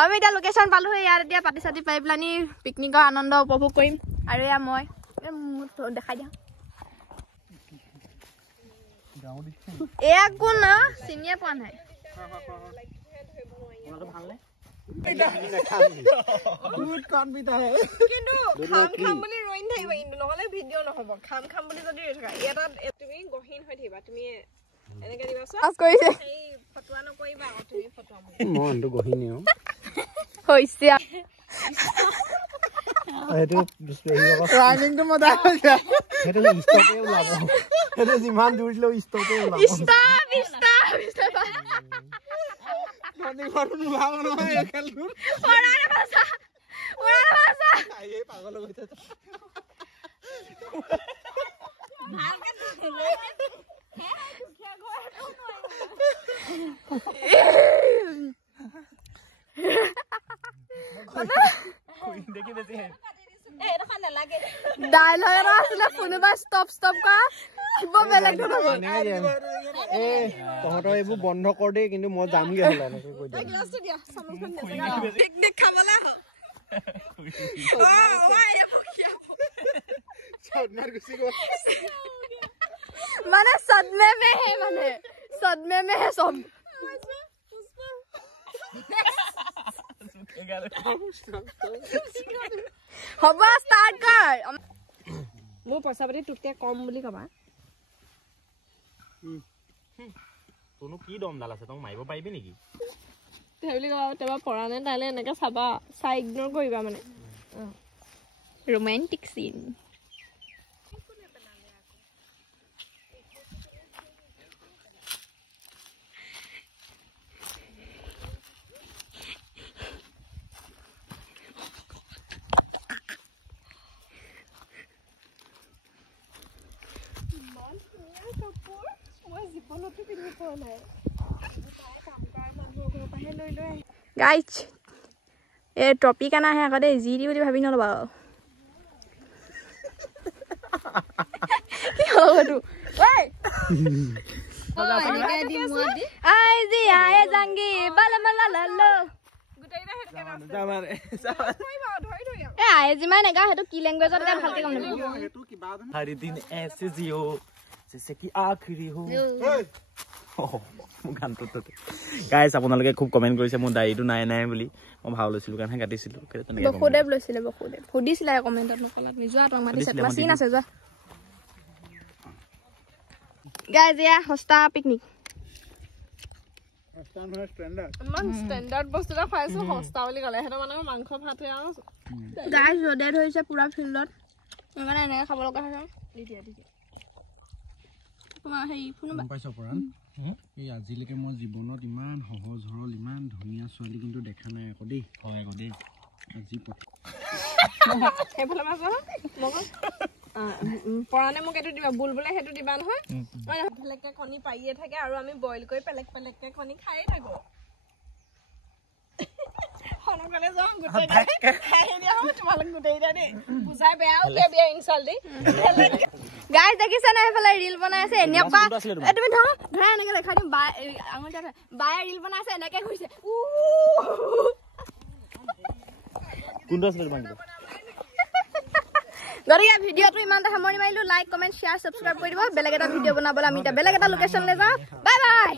আমি এটা লোকেশন পালো ইয়াৰ এতিয়া পাতি সাতি পাই প্লানি পিকনিকৰ আনন্দ উপভোগ কৰিম আৰু এয়া মই দেখাই দিয়া এয়া কোন না চিনিয়ে পোৱা নাই কিন্তু খাম বুলি ৰইন থাকিব কিন্তু নহলে ভিডিঅ' নহব খাম বুলি যদি ৰৈ থকা এটা তুমি গহীন হৈ থাকিবা তুমি এনেকে দিবা সব কৰিছে এই ফটোৱা নকৰিবা তুমি ফটোৱা মনটো গহীনে হৈছে এইটো ৰানিংটো মজা হৈছে সেইটো ষ্টপে ওলাব সেইটো যিমান দূৰ দিলেও ষ্টপে ওলাব ষ্টপ মানে ঘৰটো নোলাব নহয় এই খেলটো ওৰালে ভাষা এই পাগল হৈছে ভালকে দেখি বেশি হে এই দেখা না লাগে ডায়লগ এর আসলে ফোনে বা স্টপ কৰা কিবা বেলেগ ধৰণৰ এ তহঁতৰ এইবোৰ বন্ধ কৰ দে কিন্তু মই যামগে হল এনেকৈ কৈ দে গ্লাসটো দিয়া সমখন নেজা পিকনিক খাবলা হ ও এই ভকিয়া চডনাৰ গুছি গ'ল মানে सदमे में है माने सदमे में है सब हवा स्टार्ट कर मो पैसा पाती टुटके कम বুলি কবা তোনো কি দম ডাল আছে তক মাৰিব পাৰিবি নেকি তেবলি কবা তেবা পঢ়া নাই তাইলে এনেকা চাবা চাই ইগনোৰ কৰিবা মানে रोमांटिक सीन गाइस ए ट्रॉपिकाना है आके जी दी বুলি ভাবি নলবা কি হলো ওই এনেকে দি মোদি আই জি আয়ে জাঙ্গি বালামালালালো গুটাইরা হেডকে রাস্তা মারে কইবা ধই ধই এ আয়ে জি মানে গা হেতু কি ল্যাঙ্গুয়েজত এটা ভালকে কম নব হেতু কি বাদ हर दिन ऐसे जियो जैसे कि आखिरी हो গানটো গাইস আপোনালোকে খুব কমেন্ট কৰিছে মোৰ ডাইটো নাই নাই বুলি মই ভাও লৈছিলো কাৰণে কাটিছিলো তেনেকে বখুদেৱ লৈছিলে বখুদেৱ সুধিছিলে কমেন্টত নকলা নিজুৱা তং মাতিছে তোমাৰ সিন আছে যা গাইস ইয়া হস্তা পিকনিক হস্তা নহয় স্ট্যান্ডার্ড মান স্ট্যান্ডার্ড বস্তুটা খাইছো হস্তা বুলি কলে হেটো মানে মাংস ভাত হৈ আৰু গাইস ৰডেড হৈছে পুৰা ফিল্ডত মানে এনেকে খাব লগা হৈছে দি দিয়া তোমাৰ হেই ফোন পাইছ পৰান এই আজিলৈকে মই জীৱনত ইমান সহজ সৰল ইমান ধুনীয়া ছোৱালী কিন্তু দেখা নাই আকৌ দেই হয় আকৌ দেই আজি হেফালে মাছ মগ পৰানে মোক এটো দিবা বুলবুলে হেতু দিবা নহয় মই হেফালেকে কণী পাইয়ে থাকে আৰু আমি বইল কৰি পেলেক পেলেককে কণী খাই থাকো হনকলে যাম গুটেই খাই দিয়া হ'ব তোমালোক গুটেই দিয়া দেই বুজাই বেয়াও বেয়া ইনসাল্ট দেই গাইস দেখিছা না হেফালে ৰীল বনাই আছে এনেকা এ তুমি ধৰা এনেকে দেখা দিম আঙুলটা বায়ে ৰীল বনাই আছে এনেকে কইছে কোনটো আছিল তোমাক গৰিয়া ভিডিওটো ইমানটা সামৰি মাইলো লাইক কমেন্ট শেয়াৰ সাবস্ক্ৰাইব কৰি দিব বেলেগ এটা ভিডিও বনাবলৈ আমি এটা বেলেগ এটা লোকেশন লৈ যাও বাই বাই